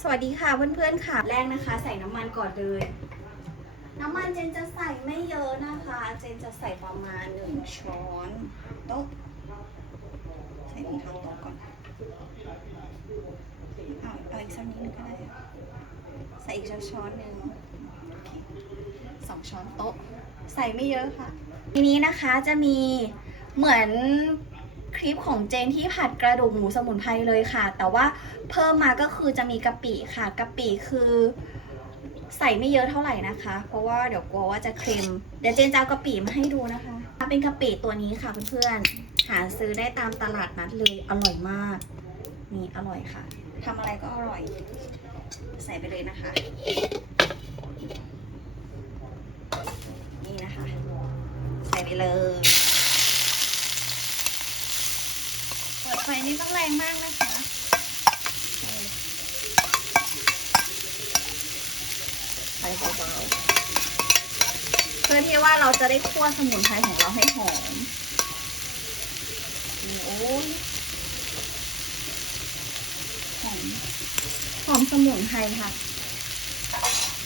สวัสดีค่ะเพื่อนๆค่ะ แรกนะคะ ใส่น้ำมันก่อนเลย น้ำมันเจนจะใส่ไม่เยอะนะคะ เจนจะใส่ประมาณหนึ่งช้อนโต๊ะใส่ตรงทางโต๊ะก่อนเอาเอาอีกสักนิดนึงก็ได้ใส่อีกช้อนหนึ่งสองช้อนโต๊ะ ใส่ไม่เยอะค่ะ ทีนี้นะคะจะมีเหมือน คลิปของเจนที่ผัดกระดูกหมูสมุนไพรเลยค่ะ แต่ว่าเพิ่มมาก็คือจะมีกะปิค่ะกะปิคือใส่ไม่เยอะเท่าไหร่นะคะ เพราะว่าเดี๋ยวกลัวว่าจะเค็ม เดี๋ยวเจนจะเอากะปิมาให้ดูนะคะ เป็นกะปิตัวนี้ค่ะเพื่อนๆ หาซื้อได้ตามตลาดนัดเลย อร่อยมาก นี่อร่อยค่ะทำอะไรก็อร่อย ใส่ไปเลยนะคะ นี่นะคะ ใส่ไปเลย เปิดไฟนี่ต้องแรงมากนะคะ ไปเบา เพื่อที่ว่าเราจะได้คั่วสมุนไพรของเราให้หอมโอ้ยหอมหอมสมุนไพรค่ะ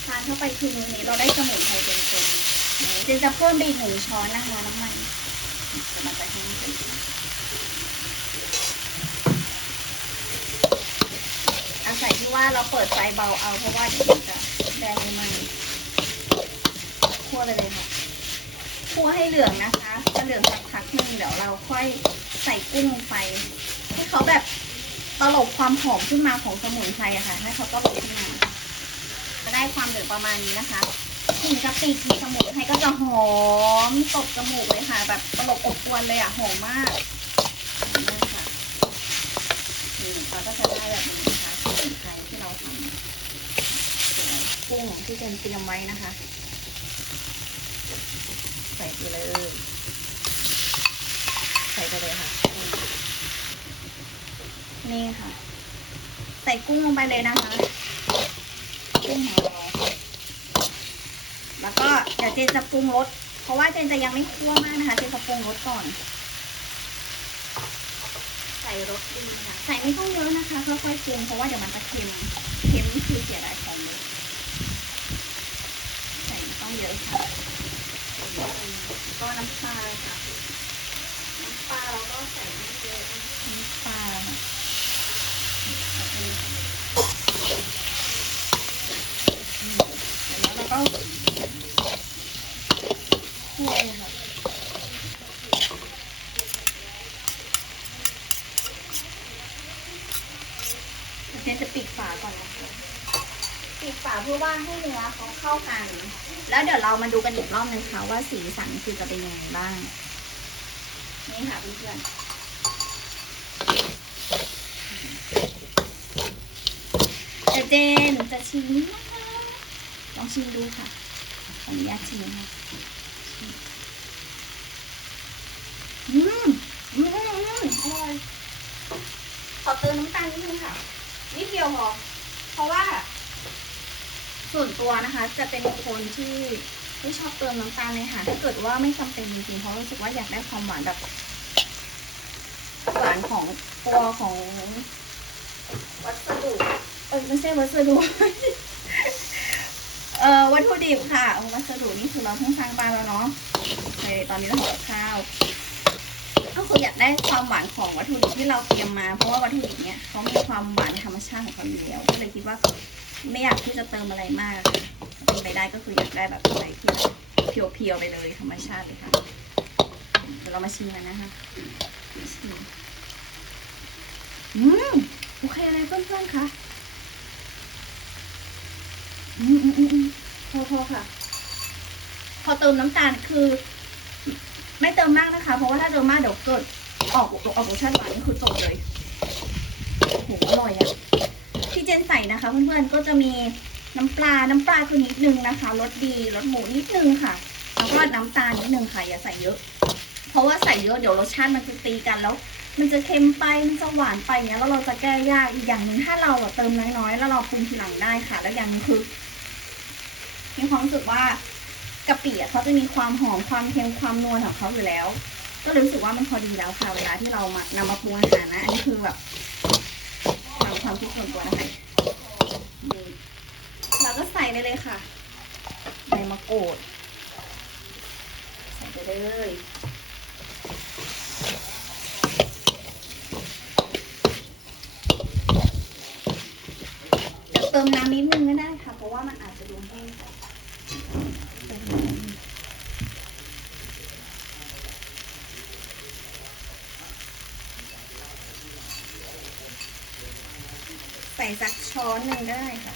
ทานเข้าไปคือมื้อนี้เราได้สมุนไพรเต็มๆนี่เจนจะเพิ่มไปอีกหนึ่งช้อนนะคะน้ำมันจะมาใส่ให้มันเป็นอาศัยที่ว่าเราเปิดไฟเบาเอาเพราะว่าเดี๋ยวจะได้ไม่ไหม คั่วไปเลยค่ะคั่วให้เหลืองนะคะถ้าเหลืองสักพักหนึงเดี๋ยวเราค่อยใส่กุ้งลงไป ให้เขาแบบตลบความหอมขึ้นมาของสมุนไพรอะค่ะให้เขาตลบขึ้นมาจะได้ความเหลืองประมาณนี้นะคะกลิ่นกะปิกลิ่สมุนไพรก็จะหอมตบจมูกเลยค่ะ แบบตลบอบอวนเลยอะหอมมากนี่ค่ะนี่เราก็จะได้แบบนี้นะคะสมุนไพรที่เราทำกุ้งที่เจนเตรียมไว้นะคะ ส่ไปเลย ใส่ไปเลยค่ะ นี่ค่ะ ใส่กุ้งลงไปเลยนะคะ กุ้งของเราแล้วก็เดี๋ยวเจนจะปรุงรส เพราะว่าเจนจะยังไม่คั่วมากนะคะ เจนจะปรุงรสก่อน ใส่รสดีค่ะใส่ไม่ต้องเยอะนะคะค่อยๆปรุงเพราะว่าเดี๋ยวมันจะเค็ม เค็มนี่คือเสียดายของเลยใส่ไม่ต้องเยอะค่ะ ก็น้ำปลาค่ะ น้ำปลาเราก็ใส่ไม่เยอะน้ำปลาแล้วเราก็คั่วเลยค่ะเดี๋ยวจะปิดฝาก่อนนะคะ ปิดฝาเพื่อว่าให้เนื้อเขาเข้ากัน แล้วเดี๋ยวเรามาดูกันอีกรอบนึงค่ะว่าสีสันคือจะเป็นยังไงบ้าง นี่ค่ะเพื่อนๆจะเจนจะชิมนะคะลองชิมดูค่ะขออนุญาตชิมนะคะอืมอืมอืมอร่อยขอเติมน้ำตาลนิดนึงค่ะนิดเดียวพอเพราะว่า ส่วนตัวนะคะ จะเป็นคนที่ไม่ชอบเติมน้ำตาลเลยค่ะ ถ้าเกิดว่าไม่จำเป็นจริงๆเพราะรู้สึกว่าอยากได้ความหวานแบบหวานของตัวของ วัสดุเออไม่ใช่วัสดุเอ่อวัตถุดิบค่ะวัสดุนี่คือเราเพิ่งสร้างบ้านแล้วเนาะโอเคตอนนี้เราห่อข้าวก็คืออยากได้ความหวานของวัตถุดิบที่เราเตรียมมา เพราะว่าวัตถุดิบเนี้ยเขามีความหวานธรรมชาติของเขาอยู่แล้วก็เลยคิดว่า ไม่อยากที่จะเติมอะไรมากเป็นไปได้ก็คืออยากได้แบบอะไรที่เพียวๆไปเลยธรรมชาติเลยค่ะเดี๋ยวเรามาชิมกันนะคะชิมอืมโอเคเลยเพื่อนๆคะอืมอืมอืมพอพอค่ะ พอเติมน้ำตาลคือ ไม่เติมมากนะคะ เพราะว่าถ้าเติมมากเดี๋ยวเกิดออกออกรสชาติหวานนี่คือจบเลยโอ้โหอร่อยอะที่ เจนใส่นะคะ เพื่อนๆก็จะมีน้ำปลา น้ำปลาคือนิดนึงนะคะรสดีรสหมูนิดนึงค่ะ แล้วก็น้ำตาลนิดนึงค่ะ อย่าใส่เยอะ เพราะว่าใส่เยอะเดี๋ยวรสชาติมันจะตีกันแล้ว มันจะเค็มไปมันจะหวานไปเนี้ยแล้วเราจะแก้ยากอีกอย่างหนึ่งถ้าเราเติมน้อยๆแล้วเราปรุงทีหลังได้ค่ะ แล้วอย่างนึงคือมีความรู้สึกว่ากะปิอะเขาจะมีความหอมความเค็มความนวลของเขาอยู่แล้ว ก็เลยรู้สึกว่ามันพอดีแล้วค่ะเวลาที่เรามานำมาปรุงอาหารนะอันนี้คือแบบ ความพความคิดส่วนตัวนะคะนี่เราก็ใส่ไปเลยค่ะใบมะกรูดใส่ไปเลยเติมน้ำนิดนึงก็ได้ค่ะ เพราะว่ามันอาจจะดูแห้งไป ใส่สักช้อนหนึ่งก็ได้ค่ะ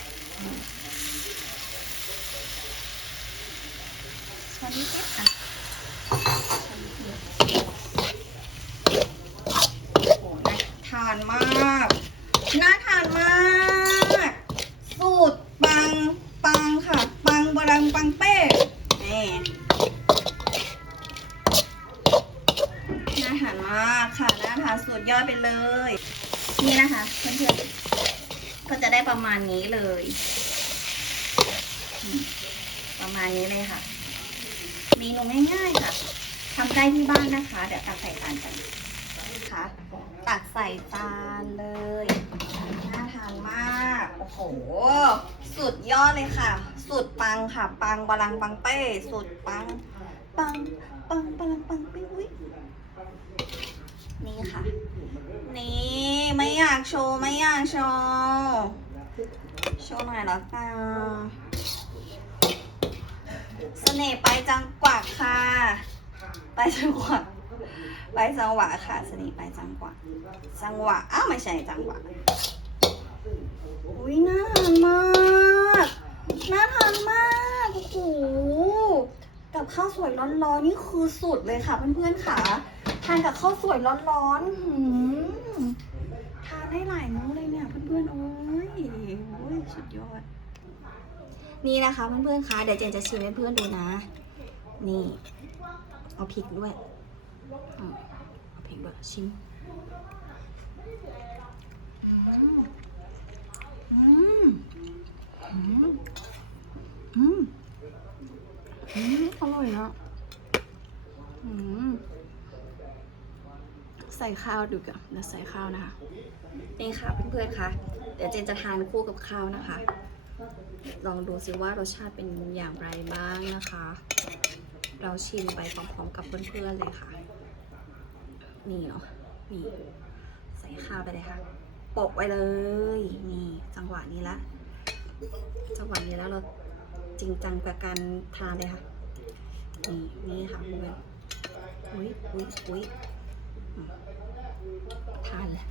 ช้อนนิดๆค่ะช้อนนิดเดียวโอ้โหน่าทานมาก น่าทานมาก สูตรปัง ปังค่ะ ปังบรังปังเป้นี่น่าทานมากค่ะ น่าทานสุดยอดไปเลย นี่นะคะเพื่อนๆ ก็จะได้ประมาณนี้เลยอืม ประมาณนี้เลยค่ะ เมนูง่ายๆค่ะทำได้ที่บ้านนะคะ เดี๋ยวตักใส่จานกันนะคะตักใส่จานเลยน่าทานมากโอ้โห สุดยอดเลยค่ะ สุดปังค่ะ ปังบาลังปังเป้ สุดปัง ปัง ปังบาลังปังเป้อุ๊ยนี่ค่ะ นี่ไม่อยากโชว์ ไม่อยากโชว์ โชว์หน่อยแล้วกัน เสน่ห์ไปจังกวักค่ะ ไปจังหวัดไปจังหวะค่ะ เสน่ห์ไปจังหวะจังหวะอ้าวไม่ใช่จังหวะอุ้ยน่าทานมากน่าทานมากโอ้โหกับข้าวสวยร้อนๆนี่คือสุดเลยค่ะเพื่อนๆค่ะ ทานกับข้าวสวยร้อนๆหืมทานได้หลายมื้อเลยเนี่ยเพื่อนๆ โอ้ยโอ้ยสุดยอด นี่นะคะเพื่อนๆคะเดี๋ยวเจนจะชิมให้เพื่อนดูนะ นี่ เอาพริกด้วยเอาพริกด้วยชิมอืมอืมอืมอืมอืมอร่อยนะอืมใส่ข้าวดูกันแล้วใส่ข้าวนะคะนี่ค่ะเพื่อนๆคะเดี๋ยวเจนจะทานคู่กับข้าวนะคะ ลองดูซิว่ารสชาติเป็นอย่างไรบ้างนะคะ เราชิมไปพร้อมๆกับเพื่อนๆเลยค่ะ นี่เนาะนี่ใส่ข้าวไปเลยค่ะโปะไว้เลย นี่จังหวะนี้ละ จังหวะนี้แล้วเราจริงจังกับการทานเลยค่ะ นี่นี่ค่ะเพื่อนอุ้ยอุ้ยอุ้ยทานเลย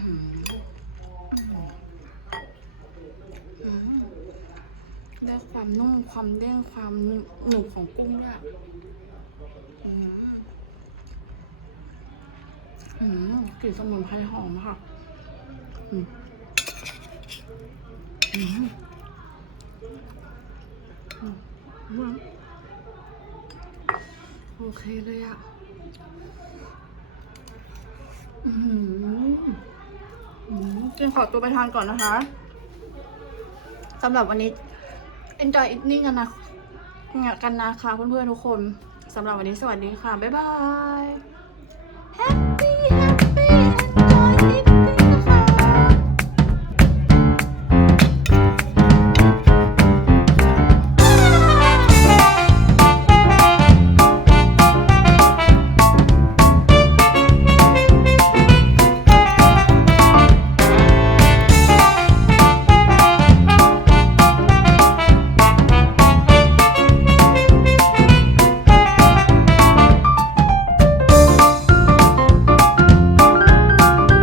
ได้ความนุ่มความเด้งความหนึบของกุ้งด้วยอะอืมกลิ่นสมุนไพรหอมค่ะอืมอืมอืมอืมโอเคเลยอะ อืม จนขอตัวไปทานก่อนนะคะสำหรับวันนี้ enjoy eating กันนะกันนะคะเพื่อนๆทุกคนสำหรับวันนี้สวัสดีค่ะ บ๊ายบาย